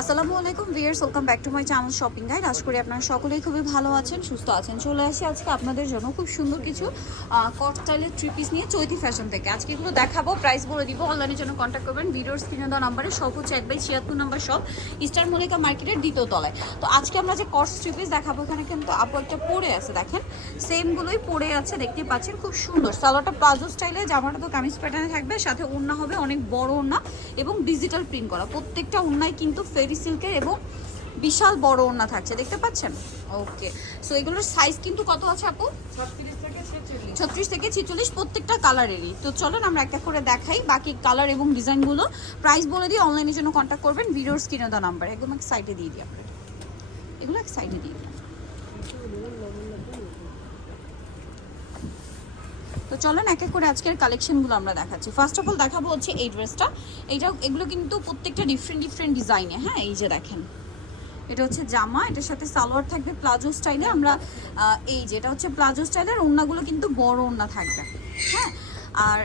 আসসালামু আলাইকুম viewers welcome back to my channel shopping guide. আশা করি আপনারা সকলেই খুবই ভালো আছেন, সুস্থ আছেন। চলে আসি আজকে আপনাদের জন্য খুব সুন্দর কিছু কট স্টাইলের থ্রি পিস নিয়ে চৈতি ফ্যাশন থেকে। আজকে এগুলো দেখাবো প্রাইস বলে দিব অনলাইনের জন্য কন্ট্যাক্ট করবেন। ভিডিওর স্ক্রিনে দেওয়া নাম্বারে সব হচ্ছে এক বাই ছিয়াত্তর নাম্বার সব ইস্টার মল্লিকা মার্কেটের দ্বিতীয় তলায়। তো আজকে আমরা যে কট থ্রি পিস দেখাবো, এখানে কিন্তু আপু একটা পরে আছে, দেখেন। সেমগুলোই পরে আছে, দেখতে পাচ্ছেন, খুব সুন্দর। সালোয়ারটা প্লাজো স্টাইলে জামাটা তো কামিজ প্যাটার্নে থাকবে, সাথে ওড়না হবে অনেক বড় ওড়না এবং ডিজিটাল প্রিন্ট করা। প্রত্যেকটা ওড়নায় কিন্তু ফেরি সিল্কের এবং বিশাল বড় ওড়না থাকছে দেখতে পাচ্ছেন? ওকে সো এগুলোর সাইজ কিন্তু কত আছে আপু? ছত্রিশ থেকে ছেচল্লিশ। প্রত্যেকটা কালারেরই তো চলুন আমরা একটা করে দেখাই বাকি কালার এবং ডিজাইনগুলো প্রাইস বলে দিয়ে অনলাইনের জন্য কন্ট্যাক্ট করবেন ভিডিওর স্ক্রিনে দেওয়া নাম্বার একদম এক সাইডে দিয়ে দিই আপনার এগুলো এক সাইডে দিয়ে দিই তো চলেন এক এক করে আজকের কালেকশনগুলো আমরা দেখাচ্ছি। ফার্স্ট অফ অল দেখাবো হচ্ছে এই ড্রেসটা এইটা, এগুলো কিন্তু প্রত্যেকটা ডিফারেন্ট ডিফারেন্ট ডিজাইনে হ্যাঁ? এই যে দেখেন। এটা হচ্ছে জামা, এটার সাথে সালোয়ার থাকবে প্লাজো স্টাইলে। আমরা এই যে, এটা হচ্ছে প্লাজো স্টাইলের ওড়নাগুলো কিন্তু বড় ওড়না থাকবে। হ্যাঁ? আর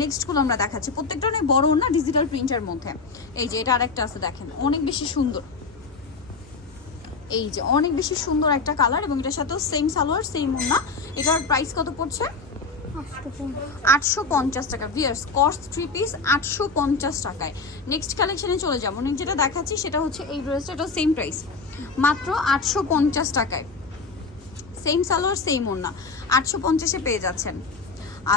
নেক্সটগুলো আমরা দেখাচ্ছি। প্রত্যেকটা অনেক বড় ওড়না ডিজিটাল প্রিন্টের মধ্যে। এই যে, এটা আরেকটা আছে, দেখেন। অনেক বেশি সুন্দর। এই যে, অনেক বেশি সুন্দর একটা কালার এবং এটার সাথেও সেম সালোয়ার সেম ওড়না এটার প্রাইস কত পড়ছে? আটশো পঞ্চাশ টাকা। ভিয়ার্স কস্ট থ্রি পিস আটশো পঞ্চাশ টাকায়। নেক্সট কালেকশনে চলে যাব। নেক্সট যেটা দেখাচ্ছি সেটা হচ্ছে এই ড্রেসটা এটা সেম প্রাইস মাত্র আটশো পঞ্চাশ টাকায়। সেম সালোয়ার সেম ওড়না। আটশো পঞ্চাশে পেয়ে যাচ্ছেন।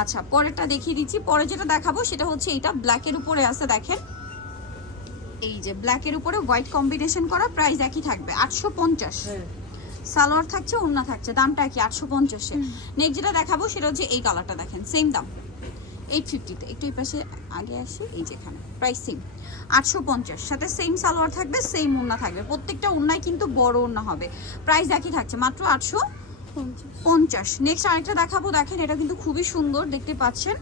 আচ্ছা পরেরটা দেখিয়ে দিচ্ছি। পরে যেটা দেখাবো সেটা হচ্ছে এইটা ব্ল্যাকের উপরে আছে, দেখেন। এই যে ব্ল্যাকের উপরে হোয়াইট কম্বিনেশন করা প্রাইস একই থাকবে। আটশো পঞ্চাশ। সালোয়ার থাকছে ওড়না থাকছে দামটা কি? আটশো পঞ্চাশে। নেক্সট যেটা দেখাবো সেটা হচ্ছে এই কালারটা দেখেন সেম দাম। এইট ফিফটিতে একটু এই পাশে আগে আসি এই যেখানে প্রাইস সেম আটশো পঞ্চাশ সাথে সেম সালোয়ার থাকবে সেম ওড়না থাকবে। প্রত্যেকটা ওড়নায় কিন্তু বড় ওড়না হবে। প্রাইস একই থাকছে মাত্র আটশো পঞ্চাশ। নেক্সট আরেকটা দেখাবো দেখেন এটা কিন্তু খুবই সুন্দর দেখতে পাচ্ছেন।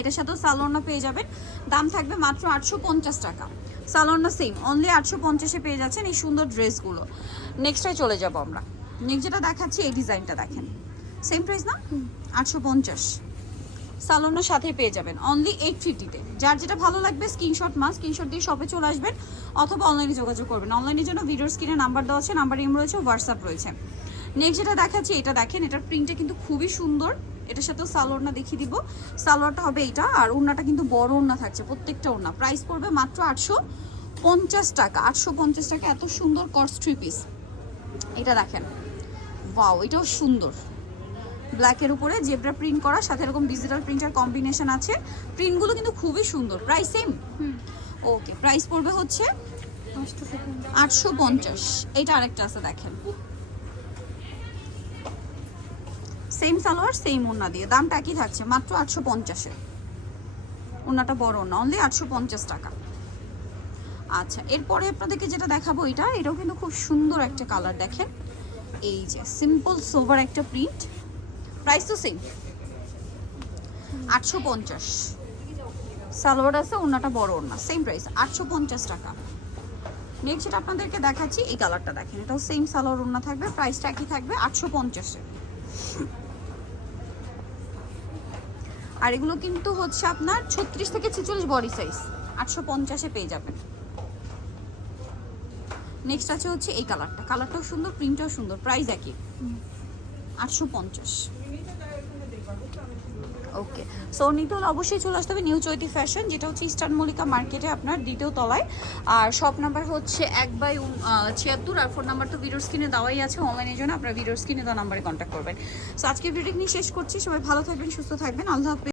এটার সাথেও সালোয়ারনা পেয়ে যাবেন। দাম থাকবে মাত্র আটশো পঞ্চাশ টাকা। সালোয়ারনা সেম অনলি আটশো পঞ্চাশে পেয়ে যাচ্ছেন এই সুন্দর ড্রেসগুলো নেক্সটে চলে যাব আমরা। নেক্সট যেটা দেখাচ্ছি এই ডিজাইনটা দেখেন। সেম প্রাইস না? আটশো পঞ্চাশ। সালোনার সাথে পেয়ে যাবেন। অনলি এইট ফিফটিতে যার যেটা ভালো লাগবে স্ক্রিনশট মাস স্ক্রিনশট দিয়ে শপে চলে আসবেন অথবা অনলাইনে যোগাযোগ করবেন। অনলাইনের জন্য ভিডিওর স্ক্রিনে নাম্বার দেওয়া আছে নাম্বার ইম রয়েছে হোয়াটসঅ্যাপ রয়েছে। নেক্সট যেটা দেখাচ্ছি এটা দেখেন এটার প্রিন্টটা কিন্তু খুবই সুন্দর। এটার সাথেও সালোয়ারটা দেখিয়ে দিব। সালোয়ারটা হবে এটা আর ওড়নাটা কিন্তু বড় ওড়না থাকছে প্রত্যেকটা ওড়না। প্রাইস পড়বে মাত্র আটশো পঞ্চাশ টাকা। আটশো পঞ্চাশ টাকা এত সুন্দর কস্ট থ্রি পিস এটা দেখেন। ওয়াও এটাও সুন্দর। ব্ল্যাকের উপরে জেব্রা প্রিন্ট করা সাথে এরকম ডিজিটাল প্রিন্টার কম্বিনেশন আছে। প্রিন্টগুলো কিন্তু খুবই সুন্দর। প্রাইস সেম ওকে প্রাইস পড়বে হচ্ছে আটশো পঞ্চাশ। এটা আরেকটা আছে দেখেন। সেম সালোয়ার সেম ওড়না দিয়ে। দামটা একই থাকছে মাত্র আটশো পঞ্চাশে। ওড়নাটা বড় না অনলি আটশো পঞ্চাশ টাকা। আচ্ছা এরপরে আপনাদেরকে যেটা দেখাবো এটা, এটাও কিন্তু খুব সুন্দর একটা কালার দেখেন। এই যে সিম্পল সোভার একটা প্রিন্ট প্রাইস তো সেম আটশো পঞ্চাশ। সালোয়ার আছে, ওড়নাটা বড় ওড়না সেম প্রাইস আটশো পঞ্চাশ টাকা। নেক্সট যেটা আপনাদেরকে দেখাচ্ছি, এই কালারটা দেখেন, এটাও সেম সালোয়ার ওড়না থাকবে প্রাইসটা একই থাকবে, আটশো পঞ্চাশে আর এগুলো কিন্তু হচ্ছে আপনার ছত্রিশ থেকে ছেচল্লিশ বডি সাইজ আটশো পঞ্চাশে পেয়ে যাবেন। নেক্সট আছে হচ্ছে এই কালারটা কালারটাও সুন্দর প্রিন্টটাও সুন্দর প্রাইস একই। আটশো পঞ্চাশ। ওকে সো নিতে হলে অবশ্যই চলে আসতে হবে নিউ চৈতি ফ্যাশন যেটা হচ্ছে ইস্টার্ন মল্লিকা মার্কেটে আপনার দ্বিতীয় তলায়। আর শপ নাম্বার হচ্ছে এক বাই ছিয়াত্তর, আর ফোন নাম্বার তো ভিডিওর স্ক্রিনে দেওয়াই আছে অনলাইনের জন্য, আপনারা ভিডিওর স্ক্রিনে দেওয়া নাম্বারে কন্ট্যাক্ট করবেন। সো আজকে ভিডিও নিয়ে শেষ করছি। সবাই ভালো থাকবেন, সুস্থ থাকবেন। আল্লাহ